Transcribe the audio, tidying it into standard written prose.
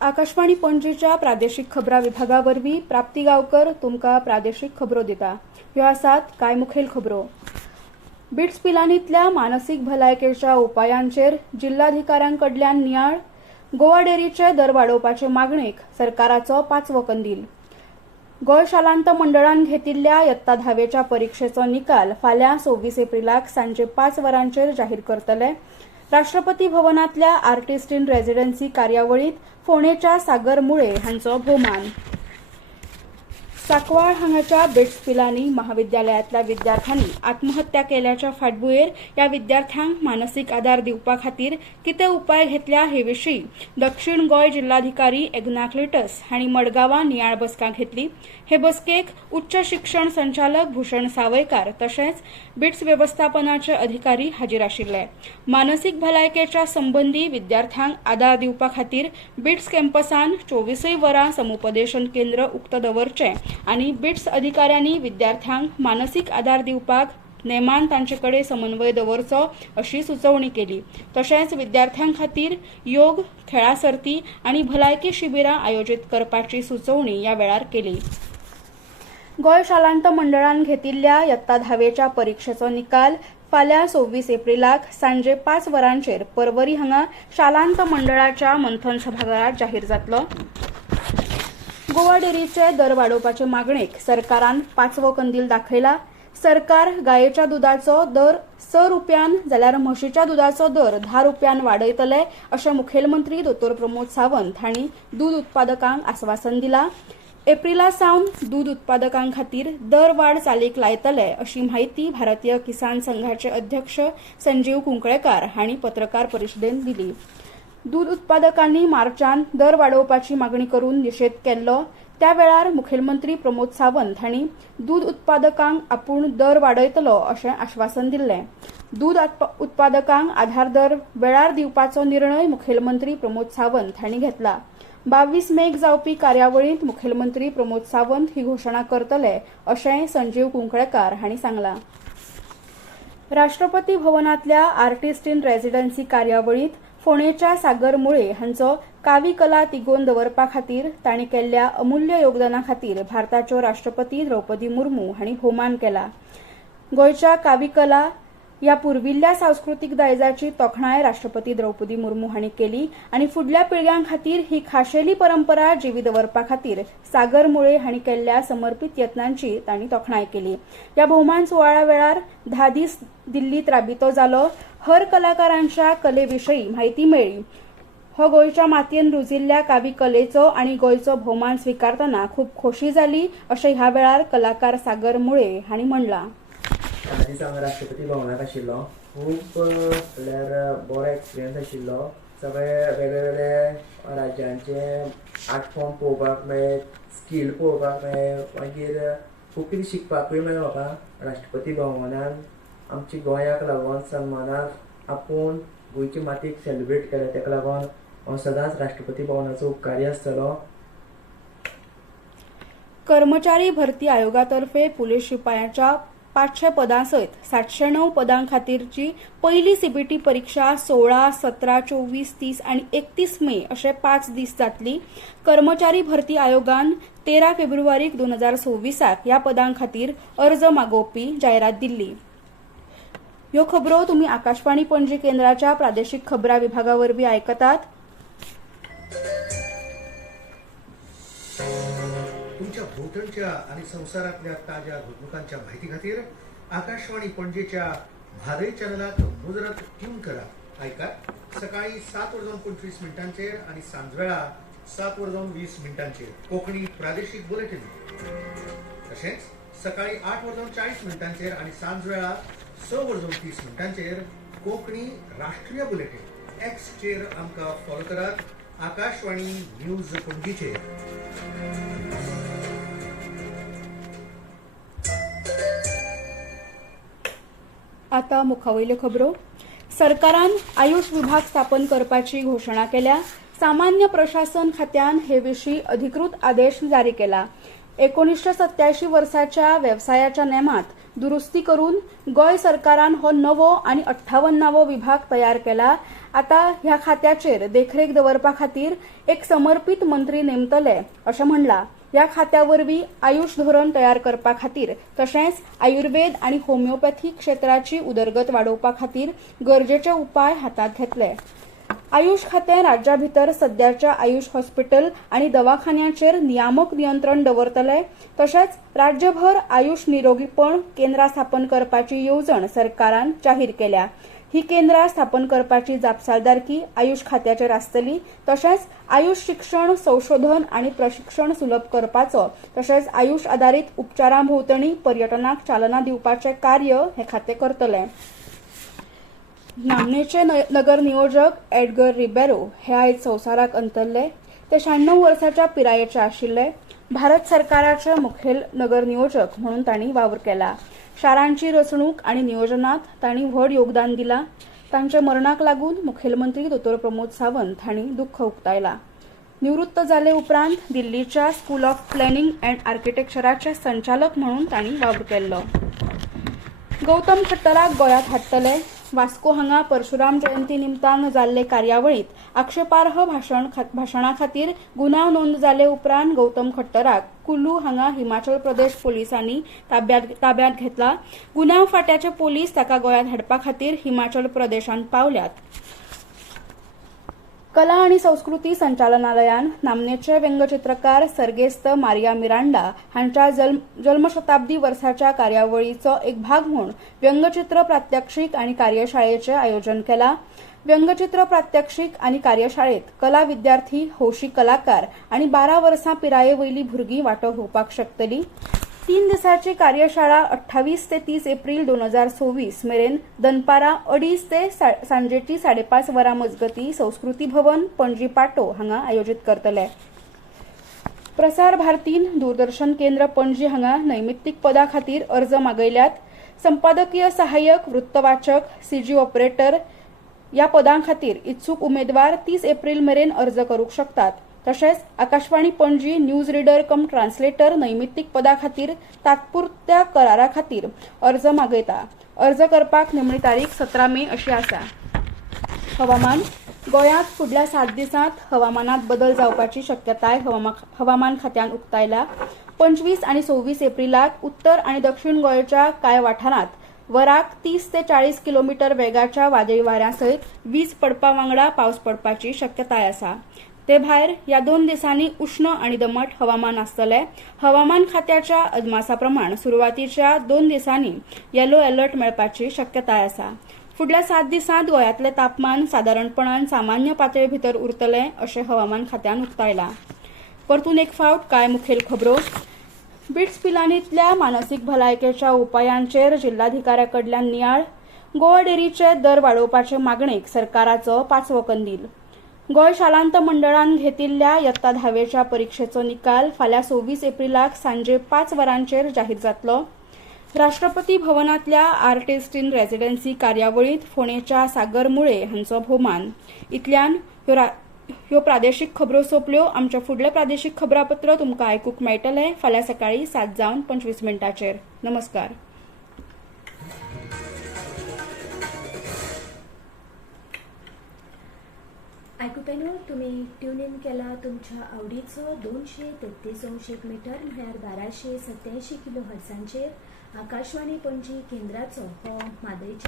आकाशवाणी पणजीच्या प्रादेशिक खबरां विभागा वरवीं प्राप्ती गांवकर तुमकां प्रादेशिक खबरो दिता। ह्यो आसात कांय मुखेल खबरो। बिट्स पिलांनींतल्या मानसीक भलायकेच्या उपायांचेर जिल्हाधिकाऱ्यांकडल्यान नियाळ। गोवा डेरीचे दर वाडोवपाचे मागणेक सरकाराचो 5वो कंदील। गोंय शालांत मंडळान घेतिल्ल्या इयत्ता 10वीच्या परीक्षेचो निकाल फाल्यां 26 एप्रिलाक सांजे 5 वरांचेर जाहीर करतले। राष्ट्रपती भवनांतल्या आर्टिस्ट इन रेसिडेन्सी कार्यावळीत फोंडेच्या सागर मुळे हांचो भोवमान। सांकवाळ हांगाच्या बिट्स पिलांनी महाविद्यालयातल्या विद्यार्थ्यांनी आत्महत्या केल्याच्या फाटभुंयेर ह्या विद्यार्थ्यांक मानसीक आदार दिवपा खातीर कितें उपाय घेतल्या हे विशीं दक्षिण गोंय जिल्हाधिकारी एग्नाक्लिटस हांणी मडगांवां नियाळ बसका घेतली। हे बसकेक उच्च शिक्षण संचालक भूषण सावयकार तशेंच बिट्स वेवस्थापनाचे अधिकारी हाजीर आशिल्ले। मानसीक भलायकेच्या संबंधी विद्यार्थ्यांक आदार दिवपा खातीर बिट्स कॅम्पसान 24 वरां समुपदेशन केंद्र उक्त दवरचे आनी बिट्स अधिकाऱ्यांनी विद्यार्थ्यांक मानसीक आदार दिवपाक नेमान तांचेकडेन समन्वय दवरचो अशी सुचोवणी केली। तशेंच विद्यार्थ्यां खातीर योग, खेळा सर्ती आनी भलायकी शिबिरां आयोजीत करपाची सुचोवणी ह्या वेळार केली। गोंय शालांत मंडळान घेतिल्ल्या इयत्ता 10वीच्या परीक्षेचो निकाल फाल्यां 26 एप्रिलाक सांजे 5 वरांचेर परवरी हांगा शालांत मंडळाच्या मंथन सभाघरात जाहीर जातलो। गोवा डेरीचे दर वाडोवपाचे मागणेक सरकारान 5वो कंदील दाखयला। सरकार गायेच्या दुधाचो दर 6 रुपयान जाल्यार म्हशीच्या दुधाचो दर 10 रुपयान वाडयतले अशें मुखेलमंत्री दोतोर प्रमोद सावंत हांणी दूध उत्पादकांक आस्वासन दिलां। एप्रिला सावन दूध उत्पादकां खातीर दर वाड चालीक लायतले अशी माहिती भारतीय किसान संघाचे अध्यक्ष संजीव कुंकळेकार हांणी पत्रकार परिशदेंत दिली। दूध उत्पादकांनी मार्चान दर वाडोवपाची मागणी करून निषेध केल्लो। त्या वेळार मुखेलमंत्री प्रमोद सावंत हांणी दूध उत्पादकांक आपूण दर वाडयतलो अशें आश्वासन दिल्लें। दूध उत्पादकांक आधार दर वेळार दिवपाचो निर्णय मुखेलमंत्री प्रमोद सावंत हांणी घेतला। 22 मेक जावपी कार्यावळींत मुखेलमंत्री प्रमोद सावंत ही घोशणा करतले अशें संजीव कुंकळेकार हांणी सांगलां। राष्ट्रपती भवनांतल्या आर्टिस्ट इन रेसिडेन्सी कार्यावळींत फोंडेच्या सागर मुळे हांचो कावी कला तिगोवन दवरपा खातीर तांणी केल्ल्या अमूल्य योगदाना खातीर भारताच्यो राष्ट्रपती द्रौपदी मुर्मू हांणी भोवमान केला। गोंयच्या कावी कला ह्या पुर्विल्ल्या सांस्कृतीक दायजाची तोखणाय राष्ट्रपती द्रौपदी मुर्मू हांणी केली आनी फुडल्या पिळग्यां खातीर ही खाशेली परंपरा जिवी दवरपा खातीर सागर मुळे हांणी केल्ल्या समर्पीत यत्नांची तांणी तोखणाय केली। ह्या भोवमान सुवाळ्या वेळार 10 दीस दिल्लीत राबितो जालो। हर कलाकारांच्या कलेविशीं म्हायती मेळ्ळी। हो गोंयच्या मातयेन रुजिल्ल्या कावी कलेचो आनी गोंयचो भोवमान स्विकारतना खूब खोशी जाली अशें ह्या वेळार कलाकार सागर मुळे हांणी म्हणलां। दीस हांगा राष्ट्रपती भवनाक आशिल्लो खूब म्हणल्यार बरो एक्सपिरियन्स आशिल्लो। सगळे वेगवेगळे राज्यांचे आर्ट फॉर्म पळोवपाक मेळ्ळे, स्कील पळोवपाक मेळ्ळे, मागीर खूब कितें शिकपाकूय मेळ्ळें म्हाका। राष्ट्रपती भवनान आमच्या गोंयाक लागून सन्मानाक आपूण गोंयची मातयेक सेलिब्रेट केलें, ताका लागून हांव सदांच राष्ट्रपती भवनाचो उपकारी आसतलो। कर्मचारी भरती आयोगातर्फे पुलीस शिपायाच्या 500 पदां सयत 709 पदां खातीरची पयली सीबीटी परीक्षा 16, 17, 24, 30 आनी 31 मे अशे 5 दीस जातली। कर्मचारी भरती आयोगान 13 फेब्रुवारीक 2026 ह्या पदां खातीर अर्ज मागोवपी जायरात दिल्ली। ह्यो खबरो तुमी आकाशवाणी पणजी केंद्राच्या प्रादेशिक खबरां विभागा वरवीं आयकतात। तुमच्या भोवतणच्या आणि संसारातल्या ताज्या घडणुकांच्या माहिती खातीर आकाशवाणी पणजेच्या म्हादय चॅनलाक मुजरत ट्यून करा। ऐका सकाळी 7:25 आणि सांजवेळा 7:20 कोंकणी प्रादेशीक बुलेटिन। तशेंच सकाळी 8:40 आणि सांजवेळा 6:30 कोंकणी राष्ट्रीय बुलेटिन। एक्सचेर आमकां फॉलो करात, आकाशवाणी न्यूज पणजीचेर। आता मुखावयल्यो खबरो। सरकारान आयुष विभाग स्थापन करपाची घोशणा केल्या। सामान्य प्रशासन खात्यान हे विशीं अधिकृत आदेश जारी केला। 1987 वर्साच्या वेवसायाच्या नेमात दुरुस्ती करून गोंय सरकारान हो नवो आनी 58वो विभाग तयार केला. आता ह्या खात्याचेर देखरेख दवरपा खातीर एक समर्पित मंत्री नेमतले अशें म्हणला. ह्या खात्या वरवीं आयुष धोरण तयार करपा खातीर तशेंच आयुर्वेद आनी होमिओपॅथी क्षेत्राची उदरगत वाडोवपा खातीर गरजेचे उपाय हातांत घेतले. आयुष खातें राज्या भितर सद्याच्या आयुष हॉस्पिटल आनी दवाखान्यांचेर नियामक नियंत्रण दवरतले. तशेंच राज्यभर आयुष निरोगीपण केंद्रां स्थापन करपाची येवजण सरकारान जाहीर केल्या. ही केंद्रां स्थापन करपाची जापसालदारकी आयुष खात्याचेर आसतली. तशेंच आयुष शिक्षण, संशोधन आनी प्रशिक्षण सुलभ करपाचो तशेंच आयुष आधारीत उपचारां भोंवतणी पर्यटनाक चालना दिवपाचें कार्य हे खातें करतले. नामनेचे नगर नियोजक एडगर रिबेरो हे आयज संवसाराक अंतरले. ते 96 वर्सांच्या पिरायेचे आशिल्ले. भारत सरकाराचे मुखेल नगर नियोजक म्हणून तांणी वावर केला. शारांची रचणूक आनी नियोजनात तांणी व्हड योगदान दिलां. तांच्या मरणाक लागून मुखेलमंत्री दोतोर प्रमोद सावंत हांणी दुख्ख उक्तायला. निवृत्त जाले उपरांत दिल्लीच्या स्कूल ऑफ प्लॅनिंग अँड आर्किटेक्चराचे संचालक म्हणून तांणी वावर केल्लो. गौतम खट्टराक गोंयांत हाडटले. वास्को हांगा परशुराम जयंती निमतान जाल्ले कार्यावळीत आक्षेपार्ह भाशणा खातीर गुन्यांव नोंद जाले उपरांत गौतम खट्टराक कुल्लू हांगा हिमाचल प्रदेश पोलिसांनी ताब्यांत घेतला. गुन्यांव फाट्याचे पोलीस ताका गोंयांत हाडपा खातीर हिमाचल प्रदेशांत पावल्यात. कला आनी संस्कृती संचालनालयान नामनेचे व्यंगचित्रकार सर्गेस्त मारिया मिरांडा हांच्या जल्मशताब्दी वर्साच्या कार्यावळीचो एक भाग म्हूण व्यंगचित्र प्रात्यक्षिक आनी कार्यशाळेचे आयोजन केला. व्यंगचित्र प्रात्यक्षिक आनी कार्यशाळेत कला विद्यार्थी, हौशी कलाकार आनी 12 वर्सां पिराये वयली भुरगीं वांटो घेवपाक शकतलीं. 3 दिसांची कार्यशाळा 28 ते 30 एप्रिल 2024 मेरेन दनपारां 2:30 ते सांजेची 5:30 वरां मजगतीं संस्कृती भवन, पणजी पाटो हांगा आयोजीत करतले. प्रसार भारतीन दूरदर्शन केंद्र पणजी हांगा नैमित्तीक पदा खातीर अर्ज मागयल्यात. संपादकीय सहाय्यक, वृत्तवाचक, सीजी ऑपरेटर या पदां खातीर इत्सूक उमेदवार 30 एप्रिल मेरेन अर्ज करूंक शकतात. तशेंच Akashvani Panaji news reader cum translator नैमित्तीक पदा खातीर तात्पुरत्या करारा खातीर अर्ज मागयता. अर्ज करपाक निमणी तारीख 17 मे अशी आसा. हवामान. गोंयांत फुडल्या 7 दिसांत हवामानात बदल जावपाची शक्यताय हवामान खात्यान उक्तायला. 25 आनी 26 एप्रिलाक उत्तर आनी दक्षिण गोंयच्या कांय वाठारांत वराक 30 ते 40 किलोमीटर वेगाच्या वादळी वाऱ्यां सयत वीज पडपा वांगडा पावस पडपाची शक्यताय आसा. ते भायर ह्या 2 दिसांनी उष्ण आनी दमट हवामान आसतले. हवामान खात्याच्या अदमासा प्रमाण सुरवातीच्या 2 दिसांनी येलो अलर्ट मेळपाची शक्यताय आसा. फुडल्या 7 दिसांत गोंयांतले तापमान सादारणपणान सामान्य पातळी भितर उरतले अशें हवामान खात्यान उक्तायला. परतून एक फावट कांय मुखेल खबरो. बिट्स पिलानींतल्या मानसीक भलायकेच्या उपायांचेर जिल्हाधिकाऱ्याकडल्यान नियाळ. गोवा डेरीचे दर वाडोवपाचे मागणेक सरकाराचो 5वो कंदील. गोंय शालांत मंडळान घेतिल्ल्या इयत्ता 10वेच्या परीक्षेचो निकाल फाल्यां 26 एप्रिलाक सांजे 5 वरांचेर जाहीर जातलो. राष्ट्रपती भवनांतल्या आर्टिस्ट इन रेसिडेन्सी कार्यावळींत फोंडेच्या सागर मुळे हांचो भोवमान. इतल्यान ह्यो प्रादेशीक खबरो सोंपल्यो. आमचे फुडले प्रादेशीक खबरापत्र तुमकां आयकूंक मेळटलें फाल्यां सकाळीं 7:25 नमस्कार. आयकुप्यानो, तुम्ही ट्यून इन केला तुमच्या आवडीचो 233 मीटर म्हळ्यार 1287 किलो हर्सांचेर आकाशवाणी पणजी केंद्राचो हो मादयेचेर